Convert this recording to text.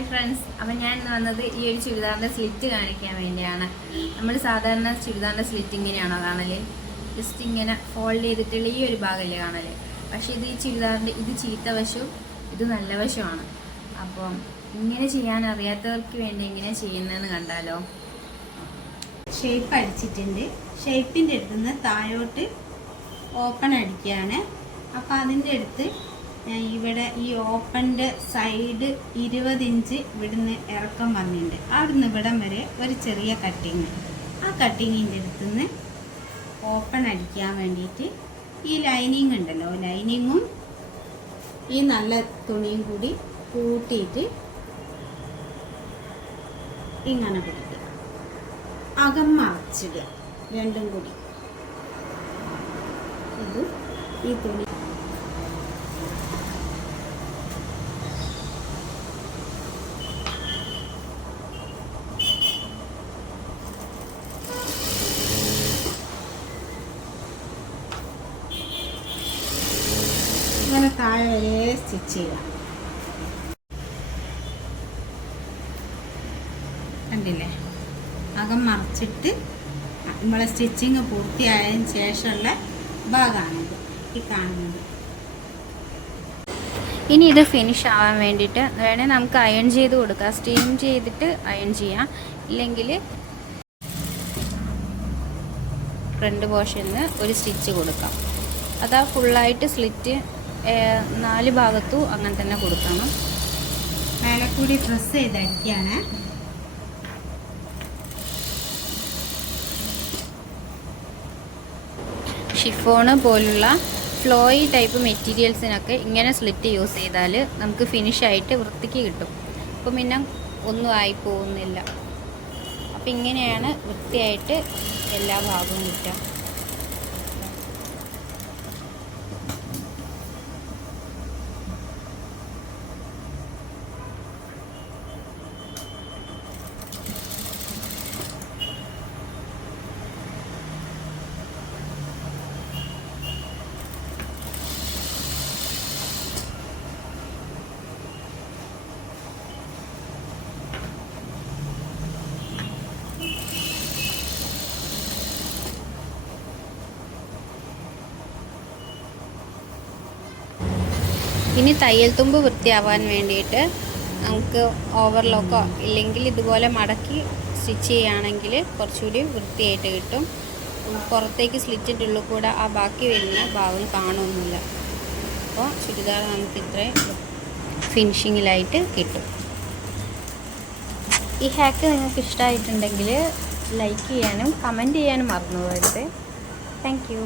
Hi friends, അപ്പം ഞാൻ ഇന്ന് വന്നത് ഈ ഒരു ചുരിദാറിൻ്റെ സ്ലിറ്റ് കാണിക്കാൻ വേണ്ടിയാണ്. നമ്മൾ സാധാരണ ചുരിദാറിൻ്റെ സ്ലിറ്റ് ഇങ്ങനെയാണോ കാണല്? ജസ്റ്റ് ഇങ്ങനെ ഫോൾഡ് ചെയ്തിട്ടുള്ള ഈ ഒരു ഭാഗമല്ലേ കാണല്. പക്ഷേ ഇത് ഈ ചുരിദാറിൻ്റെ ഇത് ചീത്ത വശവും ഇത് നല്ല വശമാണ്. അപ്പം ഇങ്ങനെ ചെയ്യാൻ അറിയാത്തവർക്ക് വേണ്ടി എങ്ങനെ ചെയ്യുന്നതെന്ന് കണ്ടാലോ. ഷേപ്പ് അടിച്ചിട്ടുണ്ട്. ഷേപ്പിൻ്റെ അടുത്ത് നിന്ന് താഴോട്ട് ഓപ്പൺ അടിക്കുകയാണ്. അപ്പോൾ അതിൻ്റെ അടുത്ത് ഞാൻ ഇവിടെ ഈ ഓപ്പണിൻ്റെ സൈഡ് 20 ഇഞ്ച് ഇവിടുന്ന് ഇറക്കം വന്നിട്ടുണ്ട്. അവിടുന്ന് ഇവിടം വരെ ഒരു ചെറിയ കട്ടിങ്. ആ കട്ടിങ്ങിൻ്റെ അടുത്ത് നിന്ന് ഓപ്പൺ അടിക്കാൻ വേണ്ടിയിട്ട് ഈ ലൈനിങ് ഉണ്ടല്ലോ, ലൈനിങ്ങും ഈ നല്ല തുണിയും കൂടി കൂട്ടിയിട്ട് ഇങ്ങനെ പിടിക്കുക, അകം മറച്ചിടുക. രണ്ടും കൂടി ഇത് ഈ തുണി ഇങ്ങനെ താഴെ വരെ സ്റ്റിച്ച് ചെയ്യാം. കണ്ടില്ലേ, അകം മറിച്ചിട്ട് നമ്മളെ സ്റ്റിച്ചിങ് പൂർത്തിയായതിന് ശേഷമുള്ള ഭാഗമാണിത് ഈ കാണുന്നത്. ഇനി ഇത് ഫിനിഷ് ആവാൻ വേണ്ടിയിട്ട് വേണേൽ നമുക്ക് അയൺ ചെയ്ത് കൊടുക്കാം. സ്റ്റീം ചെയ്തിട്ട് അയൺ ചെയ്യാം. ഇല്ലെങ്കിൽ ഫ്രണ്ട് പോർഷനിൽ ഒരു സ്റ്റിച്ച് കൊടുക്കാം. അതാ ഫുള്ളായിട്ട് സ്ലിറ്റ് 4 ഭാഗത്തും അങ്ങനെ തന്നെ കൊടുക്കണം. മേലെ കൂടി പ്രസ് ചെയ്തടിക്കുകയാണ്. ഷിഫോണ് പോലുള്ള ഫ്ലോയി ടൈപ്പ് മെറ്റീരിയൽസിനൊക്കെ ഇങ്ങനെ സ്ലിറ്റ് യൂസ് ചെയ്താൽ നമുക്ക് ഫിനിഷായിട്ട് വൃത്തിക്ക് കിട്ടും. അപ്പം പിന്നെ ഒന്നും ആയി പോകുന്നില്ല. അപ്പം ഇങ്ങനെയാണ് വൃത്തിയായിട്ട് എല്ലാ ഭാഗവും കിട്ടുക. ഇനി തയ്യൽ തുമ്പ് വൃത്തിയാവാൻ വേണ്ടിയിട്ട് നമുക്ക് ഓവർലോക്കോ ഇല്ലെങ്കിൽ ഇതുപോലെ മടക്കി സ്റ്റിച്ച് ചെയ്യുകയാണെങ്കിൽ കുറച്ചുകൂടി വൃത്തിയായിട്ട് കിട്ടും. പുറത്തേക്ക് സ്ലിറ്റിൻ്റെ ഉള്ളിൽ കൂടെ ആ ബാക്കി വരുന്ന ഭാഗം കാണുന്നില്ല. അപ്പോൾ ചുരിദാർ നമുക്ക് ഇത്രയും ഫിനിഷിങ്ങിലായിട്ട് കിട്ടും. ഈ ഹാക്ക് നിങ്ങൾക്ക് ഇഷ്ടമായിട്ടുണ്ടെങ്കിൽ ലൈക്ക് ചെയ്യാനും കമൻറ്റ് ചെയ്യാനും മറന്നു പോകരുത്. Thank you.